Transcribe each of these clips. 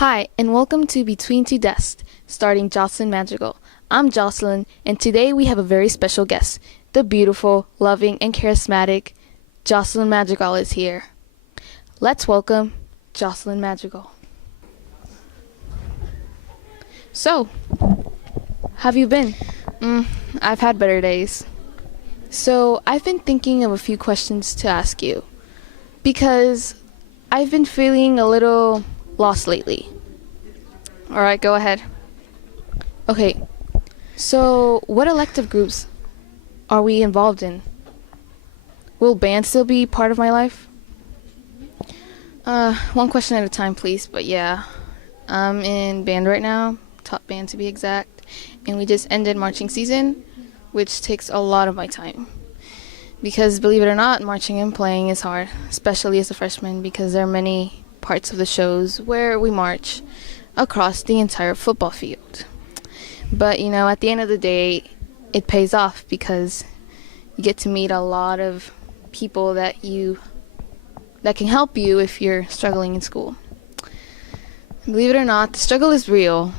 Hi, and welcome to Between Two Desks, starring Jocelyn Magical. I'm Jocelyn, and today we have a very special guest. The beautiful, loving, and charismatic Jocelyn Magical is here. Let's welcome Jocelyn Magical. So, have you been? I've had better days. So, I've been thinking of a few questions to ask you, because I've been feeling a little lost lately. Alright, go ahead. Okay, so what elective groups are we involved in? Will band still be part of my life? One question at a time, please, but yeah. I'm in band right now, top band to be exact, and we just ended marching season, which takes a lot of my time. Because believe it or not, marching and playing is hard, especially as a freshman, because there are many parts of the shows where we march across the entire football field. But at the end of the day, it pays off because you get to meet a lot of people that can help you if you're struggling in school. Believe it or not, the struggle is real.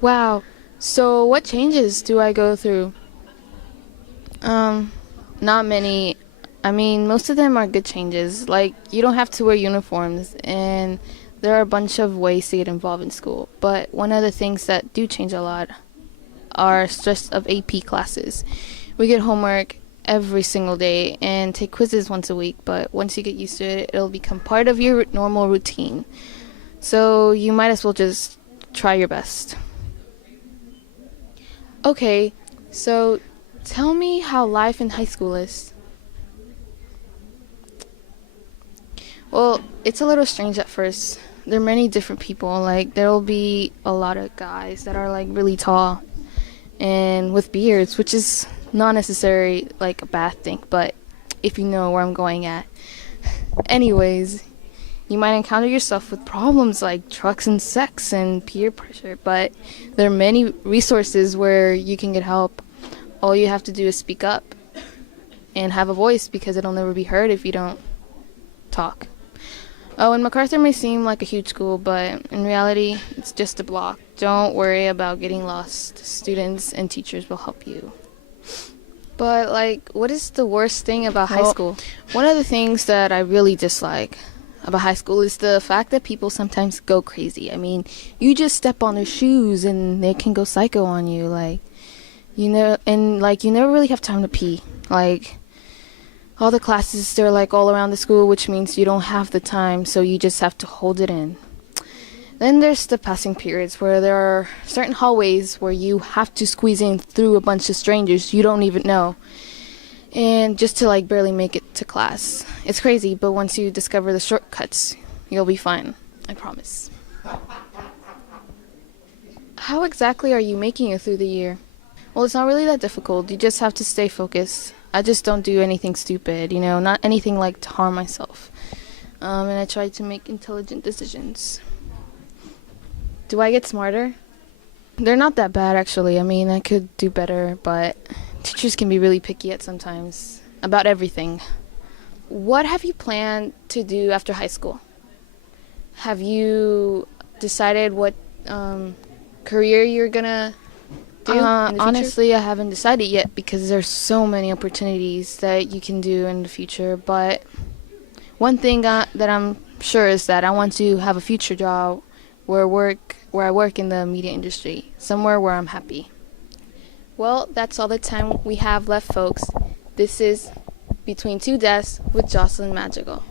Wow. So what changes do I go through? Not many. I mean, most of them are good changes. Like, you don't have to wear uniforms, and there are a bunch of ways to get involved in school. But one of the things that do change a lot are stress of AP classes. We get homework every single day and take quizzes once a week, but once you get used to it, it'll become part of your normal routine. So you might as well just try your best. Okay, so tell me how life in high school is. Well, it's a little strange at first. There are many different people. Like, there'll be a lot of guys that are like really tall and with beards, which is not necessarily like a bad thing, but if you know where I'm going at. Anyways, you might encounter yourself with problems like drugs and sex and peer pressure, but there are many resources where you can get help. All you have to do is speak up and have a voice, because it'll never be heard if you don't talk. Oh, and MacArthur may seem like a huge school, but in reality, it's just a block. Don't worry about getting lost. Students and teachers will help you. But, what is the worst thing about high school? One of the things that I really dislike about high school is the fact that people sometimes go crazy. I mean, you just step on their shoes and they can go psycho on you. You never really have time to pee. All the classes, they're all around the school, which means you don't have the time, so you just have to hold it in. Then there's the passing periods, where there are certain hallways where you have to squeeze in through a bunch of strangers you don't even know, and just to barely make it to class. It's crazy, but once you discover the shortcuts, you'll be fine. I promise. How exactly are you making it through the year? Well, it's not really that difficult. You just have to stay focused. I just don't do anything stupid, not anything to harm myself. And I try to make intelligent decisions. Do I get smarter? They're not that bad, actually. I mean, I could do better, but teachers can be really picky at sometimes about everything. What have you planned to do after high school? Have you decided what career you're gonna do in the future? Honestly, I haven't decided yet, because there's so many opportunities that you can do in the future. But one thing that I'm sure is that I want to have a future job where I work in the media industry, somewhere where I'm happy. Well, that's all the time we have left, folks. This is Between Two Desks with Jocelyn Magical.